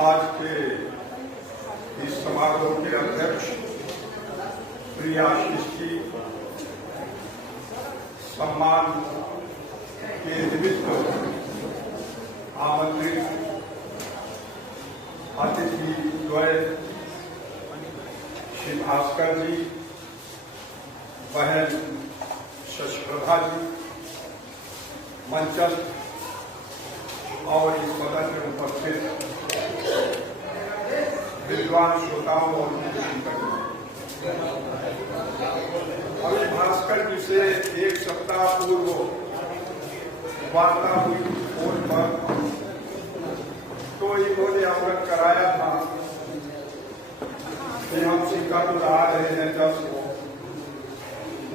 आज के इस समारोह के अध्यक्ष प्रिय आशीष जी, सम्मान के निमित्त आमंत्रित अतिथि द्वय श्री भास्कर जी, बहन शशिप्रभा जी, मंचस्थ और इस सदन में उपस्थित विद्वान श्रोताओं और अभी भास्कर जी से एक सप्ताह पूर्व वार्ता हुई फोन पर, तो इन्होंने अवगत कराया था कि हम सिंगापुर आ रहे हैं। जब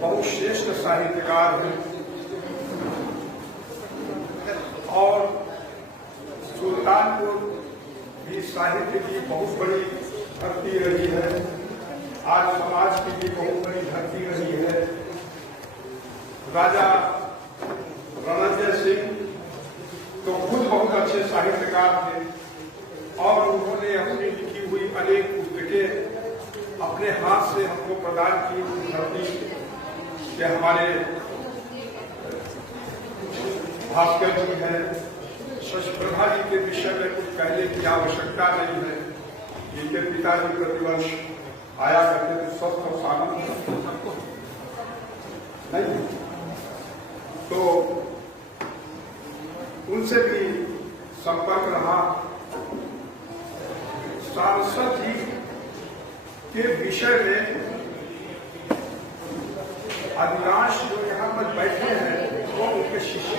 बहुत श्रेष्ठ साहित्यकार हैं और सुल्तानपुर भी साहित्य की बहुत बड़ी धरती रही है, आज समाज की भी बहुत बड़ी धरती रही है। राजा रणजय सिंह तो खुद बहुत अच्छे साहित्यकार थे और उन्होंने अपनी लिखी हुई अनेक पुस्तकें अपने हाथ से हमको प्रदान की धरती के हमारे भास्कर जी हैं। शशिप्रभा जी के विषय में कुछ कहने की आवश्यकता नहीं है। इनके पिताजी प्रतिवर्ष आया करते थे, स्वस्थ और सामंत नहीं, तो उनसे भी संपर्क रहा। सांसद जी के विषय में अधिकांश जो यहाँ पर बैठे हैं वो उनके शिष्य,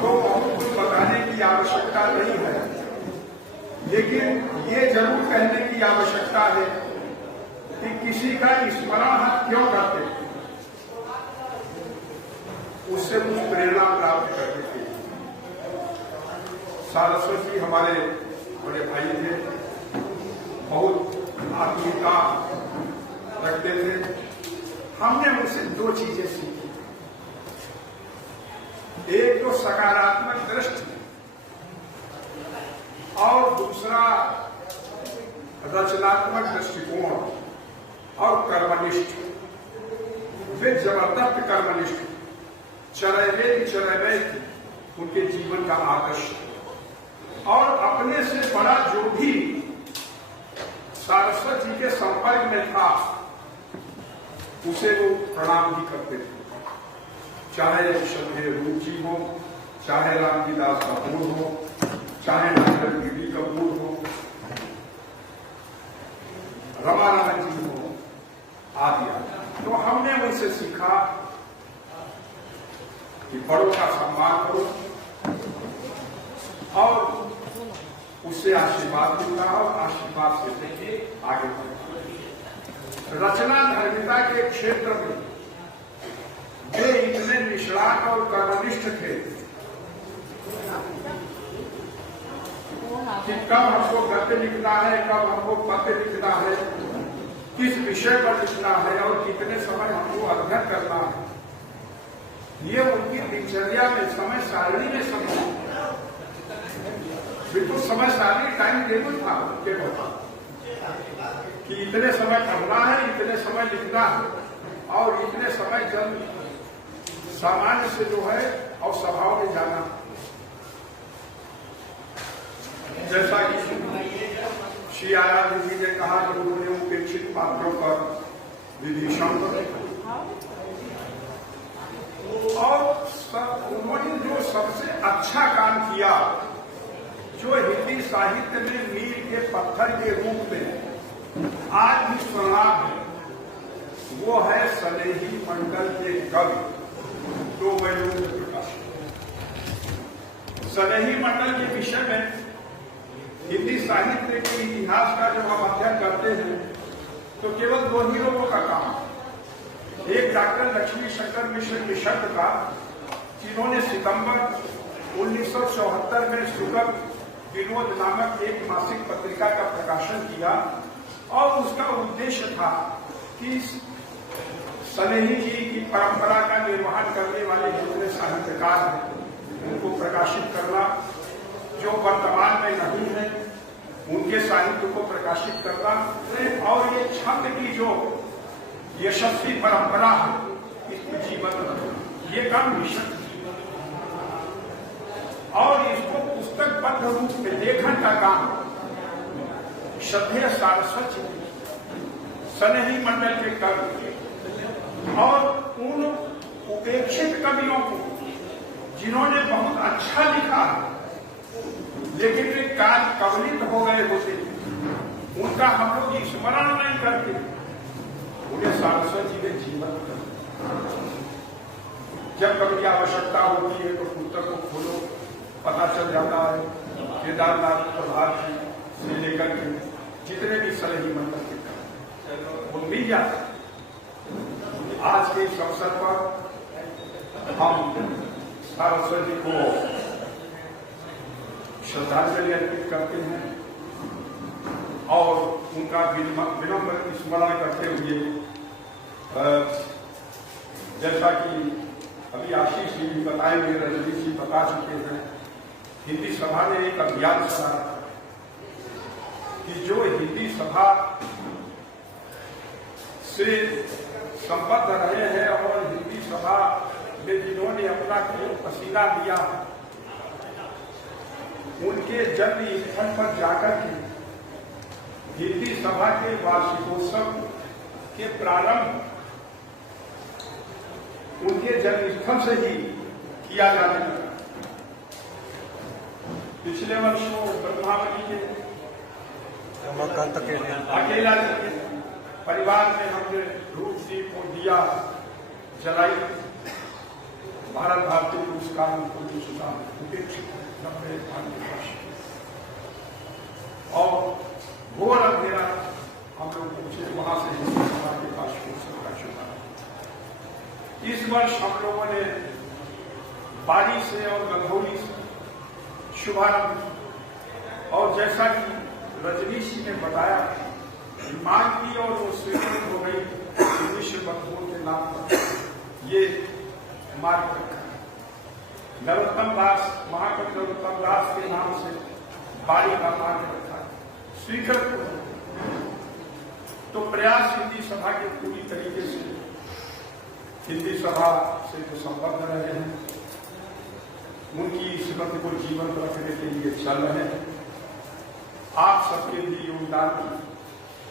तो कुछ बताने की आवश्यकता नहीं है, लेकिन ये जरूर कहने की आवश्यकता है कि किसी का स्मरण हम क्यों करते, उससे कुछ प्रेरणा प्राप्त करते थे। सारस्वत जी हमारे बड़े भाई थे, बहुत आत्मीयता रखते थे। हमने उनसे दो चीजें सीखी, एक तो सकारात्मक दृष्टि और दूसरा रचनात्मक दृष्टिकोण और कर्मनिष्ठ। वे जबरदस्त कर्मनिष्ठ, चरैवे थी उनके जीवन का आदर्श, और अपने से बड़ा जो भी सारस्वत जी के संपर्क में था उसे वो प्रणाम भी करते थे, चाहे श्रद्धेय रूप जी हो, चाहे रामजीदास कपूर हो, चाहे डॉक्टर गिरी कपूर हो, रमानंद जी हो, आदि। तो हमने उनसे सीखा कि बड़ों का सम्मान करो और उससे आशीर्वाद मिलता और आशीर्वाद से आगे बढ़ो। रचना धर्मिता के क्षेत्र में वे इतने निष्णात और कर्मनिष्ठ थे कि कब हमको गद्य लिखना है, कब हमको पद्य लिखना है, किस विषय पर लिखना है और कितने समय हमको अध्ययन करना है, ये उनकी दिनचर्या में समय सारणी में समय बिल्कुल समय सारणी टाइम टेबल था उनके पास कि इतने समय पढ़ना है, इतने समय लिखना है और इतने समय जन सामान्य से जो है और सभाओं में जाना। जैसा कि श्री आराध्य जी ने कहा कि उन्होंने उपेक्षित पात्रों पर विभीषण और उन्होंने जो सबसे अच्छा काम किया, जो हिंदी साहित्य में मील के पत्थर के रूप में आज भी स्वर्णाभ है, वो है सनेही मंडल के कवि तो वैलोक प्रकाश। सनेही मंडल के विषय में हिंदी साहित्य के इतिहास का जब हम अध्ययन करते हैं तो केवल दो ही लोगों का काम, एक डॉक्टर लक्ष्मी शंकर मिश्र निशंक का, जिन्होंने सितंबर 1974 में सुगम विनोद नामक एक मासिक पत्रिका का प्रकाशन किया और उसका उद्देश्य था कि सनेही जी की परंपरा का निर्वहन करने वाले जितने साहित्यकार हैं उनको प्रकाशित करना जो वर्तमान में नहीं है उनके साहित्य को प्रकाशित करना और ये छंद की जो यशस्वी परंपरा है इसको जीवन रखना, ये काम मिशन और इसको पुस्तकबद्ध रूप में लेखन का काम श्रद्धेय सारस्वत सनही मंडल के कवि और उन उपेक्षित कवियों को जिन्होंने बहुत अच्छा लिखा लेकिन वे काल कवलित हो गए होते, उनका हम लोग स्मरण नहीं करते, उन्हें सारस्वत जी ने जीवन कर। जब कभी आवश्यकता होती है तो पुस्तक को खोलो, पता चल जाता है केदारनाथ प्रभात जी से लेकर के जितने भी सनही मंडल के वो मिल जाता। आज के इस अवसर पर हम सारस्वत जी को श्रद्धांजलि अर्पित करते हैं और उनका विनम्र स्मरण करते हुए जैसा कि अभी आशीष जी भी बताएंगे, रजनीश जी बता चुके हैं, हिंदी सभा ने एक अभियान चलाया कि जो हिंदी सभा से संबद्ध रहे हैं और हिंदी सभा में जिन्होंने अपना पसीना दिया उनके जन्म स्थल पर जाकर के हिंदी सभा के वार्षिकोत्सव के प्रारंभ उनके जन्म स्थल से ही किया जाने लगा। पिछले वर्षों ब्रह्मावली के अकेला परिवार में हमने रूप दीप और दिया जलाई, भारत भारतीय पुरस्कार उपेक्षित और घोर अंधेरा हम लोग पहुंचे, वहां से हिंदी सभा के पास का शुभारंभ। इस वर्ष हम लोगों ने बारी से और गंगौली से शुभारंभ और जैसा कि रजनीश जी ने बताया मांग की और वो स्वीकृत हो गई विश्व बंधुओं के नाम पर ये मार्ग रखा। नरोत्तम दास, महाकवि नरोत्तम दास के नाम से बारी का मार्ग रखा, स्वीकृत हो। तो प्रयास हिंदी सभा के पूरी तरीके से हिंदी सभा से जो संबद्ध रहे हैं उनकी स्मृति को जीवन रखने के लिए चल रहे हैं। आप सबके लिए योगदान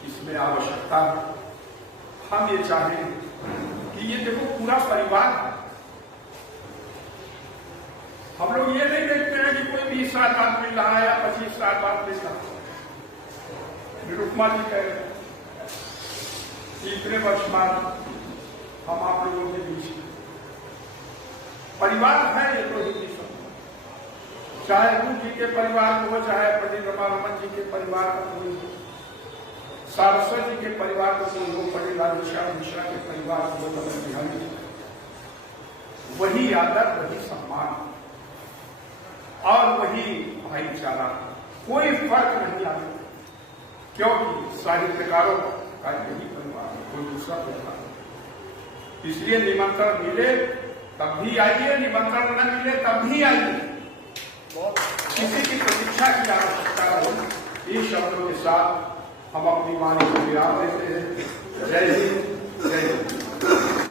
इसमें आवश्यकता है। हम ये चाहें कि ये देखो पूरा परिवार है, हम लोग ये नहीं देखते हैं कि कोई 20 साल बाद मिल रहा है या 25 साल बाद मिल रहा है। निरुपमा जी कह रहे कि इतने वर्ष बाद हम आप लोगों के बीच परिवार है। ये तो हिंदी सभा, चाहे गुरु जी के परिवार को हो, चाहे पंडित रमारमन जी के परिवार का कोई, सारस्वत जी के परिवार को कोई हो, पंडित राधेश्याम मिश्रा के परिवार को हो, वही आदर, वही सम्मान और वही भाईचारा, कोई फर्क नहीं आता, क्योंकि साहित्यकारों का यही परिवार है, कोई दूसरा परिवार। इसलिए निमंत्रण मिले तब भी आइए, निमंत्रण न मिले तब भी आइए, किसी की प्रतीक्षा की आवश्यकता नहीं। इन शब्दों के साथ हम अपनी वाणी को विराम देते हैं। जय हिंद, जय हिंद।